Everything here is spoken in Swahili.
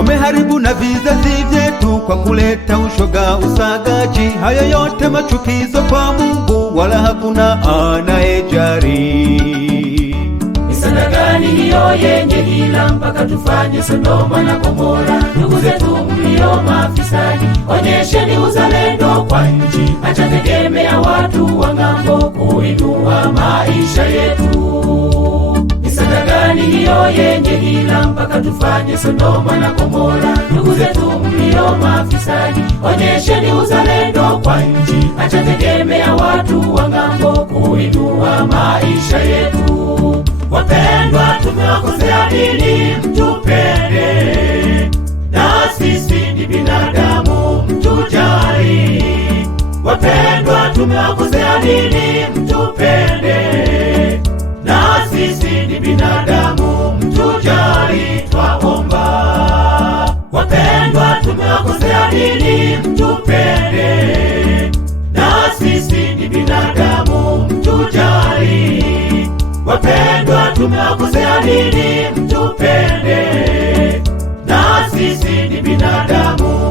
Wameharibu na vizazi vyetu kwa kuleta ushoga, usagaji. Haya yote machukizo kwa Mungu, wala hakuna anayejali. Ni sana gani hiyo yenye hila mpaka tufanye Sodoma na Gomora? Ndugu zetu mlio mafisadi, onyesheni uzalendo kwa nchi. Acha tegemea watu wa ng'ambo kuinua maisha yetu. Ni sana gani hiyo yenye hila mpaka tufanye Sodoma na Gomora? Ndugu zetu mlio mafisadi, onyesheni uzalendo kwa nchi. Acha tegemea watu wa ng'ambo kuinua maisha yetu. Wapendwa, tumewakosea nini mtupende? Na sisi ni binadamu, mtujali. Wapendwa, tumewakosea nini mtupende? Na sisi ni binadamu, mtujali, twaomba. Wapendwa, tumewakosea nini mtupende? Na sisi ni binadamu, mtujali. Wapendwa, tumewakosea nini mtupende? Na sisi ni binadamu.